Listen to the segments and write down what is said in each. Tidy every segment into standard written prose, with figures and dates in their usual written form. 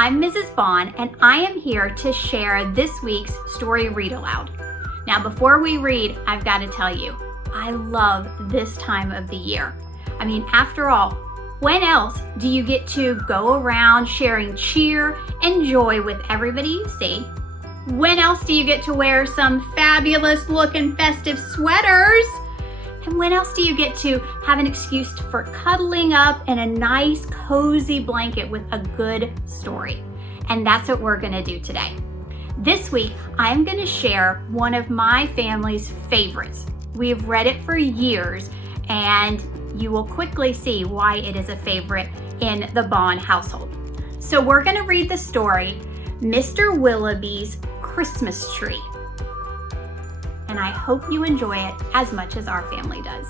I'm Mrs. Bond, and I am here to share this week's story read aloud. Now, before we read, I've got to tell you, I love this time of the year. I mean, after all, when else do you get to go around sharing cheer and joy with everybody you see? When else do you get to wear some fabulous looking festive sweaters? And when else do you get to have an excuse for cuddling up in a nice cozy blanket with a good story? And that's what we're gonna do today. This week, I'm gonna share one of my family's favorites. We've read it for years, and you will quickly see why it is a favorite in the Bond household. So we're gonna read the story, Mr. Willowby's Christmas Tree. And I hope you enjoy it as much as our family does.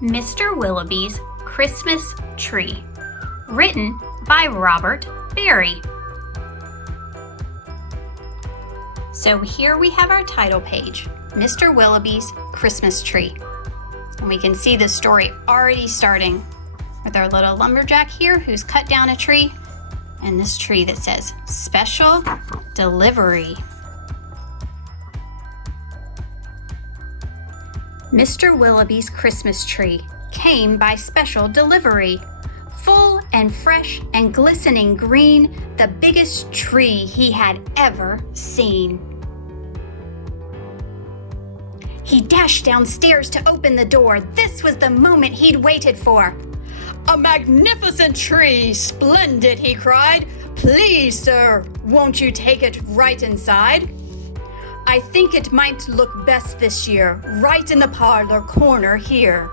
Mr. Willowby's Christmas Tree, written by Robert Barry. So here we have our title page, Mr. Willowby's Christmas Tree. And we can see the story already starting with our little lumberjack here who's cut down a tree, and this tree that says Special Delivery. Mr. Willowby's Christmas tree came by special delivery. Full and fresh and glistening green, the biggest tree he had ever seen. He dashed downstairs to open the door. This was the moment he'd waited for. "A magnificent tree, splendid," he cried. "Please, sir, won't you take it right inside? I think it might look best this year, right in the parlor corner here."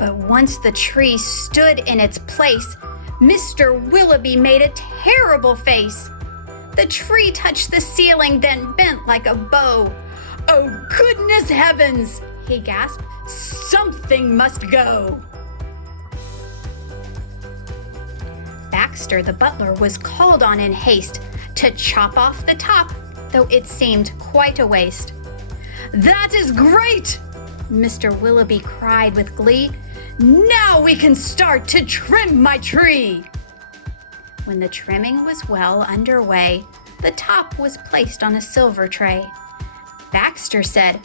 But once the tree stood in its place, Mr. Willowby made a terrible face. The tree touched the ceiling, then bent like a bow. "Oh, goodness heavens," he gasped, "something must go." Baxter, the butler, was called on in haste to chop off the top, though it seemed quite a waste. "That is great," Mr. Willowby cried with glee. "Now we can start to trim my tree." When the trimming was well underway, the top was placed on a silver tray. Baxter said,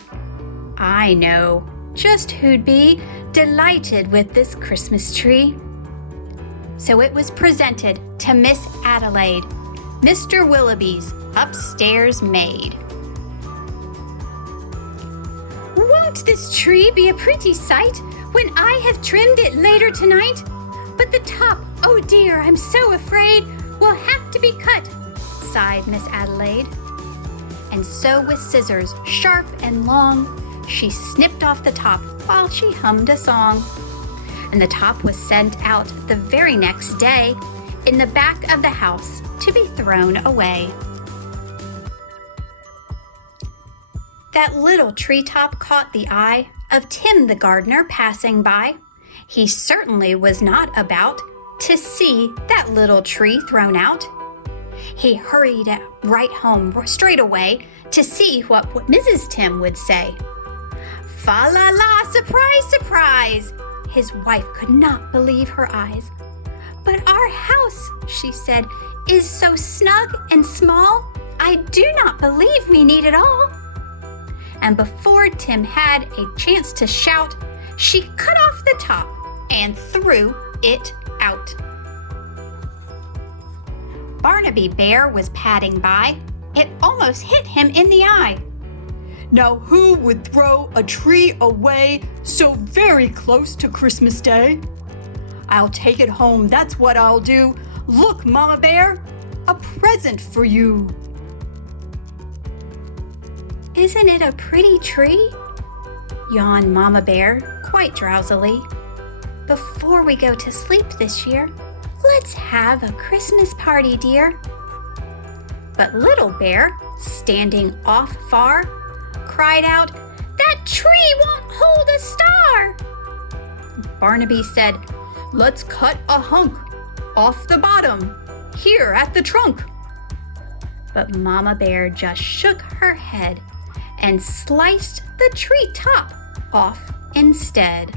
"I know just who'd be delighted with this Christmas tree." So it was presented to Miss Adelaide, Mr. Willowby's upstairs maid. "Won't this tree be a pretty sight when I have trimmed it later tonight? But the top, oh dear, I'm so afraid, will have to be cut," sighed Miss Adelaide. And so with scissors, sharp and long, she snipped off the top while she hummed a song. And the top was sent out the very next day in the back of the house to be thrown away. That little treetop caught the eye of Tim the gardener passing by. He certainly was not about to see that little tree thrown out. He hurried right home straight away to see what Mrs. Tim would say. "Fa la la, surprise, surprise!" His wife could not believe her eyes. "But our house," she said, "is so snug and small, I do not believe we need it all." And before Tim had a chance to shout, she cut off the top and threw it out. Barnaby Bear was padding by. It almost hit him in the eye. "Now who would throw a tree away so very close to Christmas Day? I'll take it home, that's what I'll do. Look, Mama Bear, a present for you." "Isn't it a pretty tree?" yawned Mama Bear quite drowsily. "Before we go to sleep this year, let's have a Christmas party, dear." But Little Bear, standing off far, cried out, "That tree won't hold a star!" Barnaby said, "Let's cut a hunk off the bottom, here at the trunk." But Mama Bear just shook her head and sliced the tree top off instead.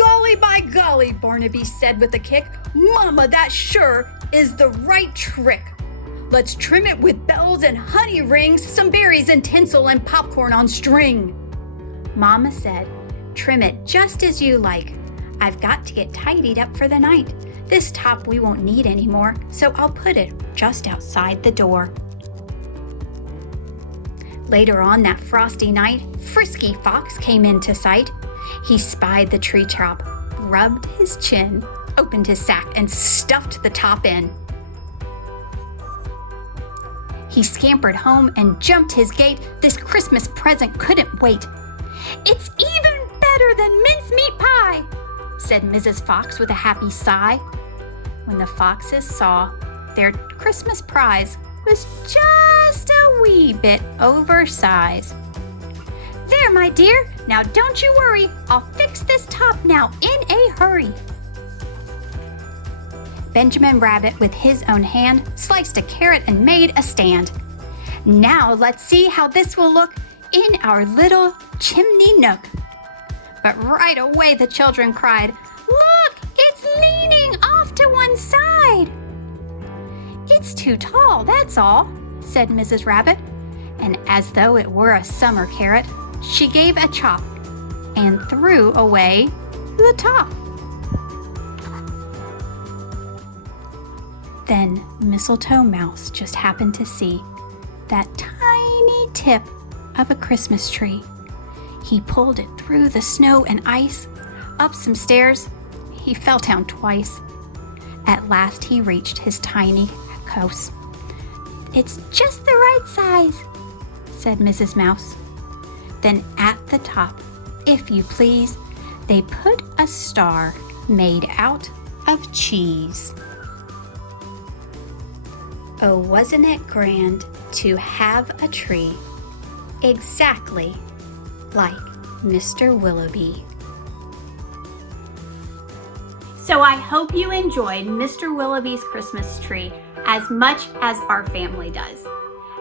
Golly by golly, Barnaby said with a kick. Mama, that sure is the right trick. Let's trim it with bells and honey rings, some berries and tinsel and popcorn on string. Mama said, trim it just as you like. I've got to get tidied up for the night. This top we won't need anymore, so I'll put it just outside the door. Later on that frosty night, Frisky Fox came into sight. He spied the tree top, rubbed his chin, opened his sack, and stuffed the top in. He scampered home and jumped his gate. This Christmas present couldn't wait. "It's even better than mincemeat pie," said Mrs. Fox with a happy sigh. When the foxes saw their Christmas prize was just a wee bit oversized. "There, my dear, now don't you worry. I'll fix this top now in a hurry." Benjamin Rabbit, with his own hand, sliced a carrot and made a stand. "Now let's see how this will look in our little chimney nook." But right away the children cried, "Look, it's leaning off to one side." "It's too tall, that's all," said Mrs. Rabbit. And as though it were a summer carrot, she gave a chop and threw away the top. Then Mistletoe Mouse just happened to see that tiny tip of a Christmas tree. He pulled it through the snow and ice, up some stairs. He fell down twice. At last he reached his tiny house. "It's just the right size," said Mrs. Mouse. Then at the top, if you please, they put a star made out of cheese. Oh, wasn't it grand to have a tree exactly like Mr. Willowby? So I hope you enjoyed Mr. Willowby's Christmas tree as much as our family does.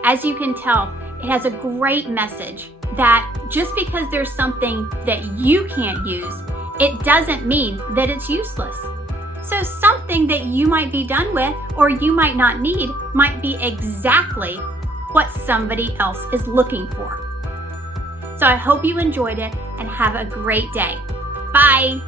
As you can tell, it has a great message that just because there's something that you can't use, it doesn't mean that it's useless. So something that you might be done with or you might not need might be exactly what somebody else is looking for. So I hope you enjoyed it and have a great day. Bye.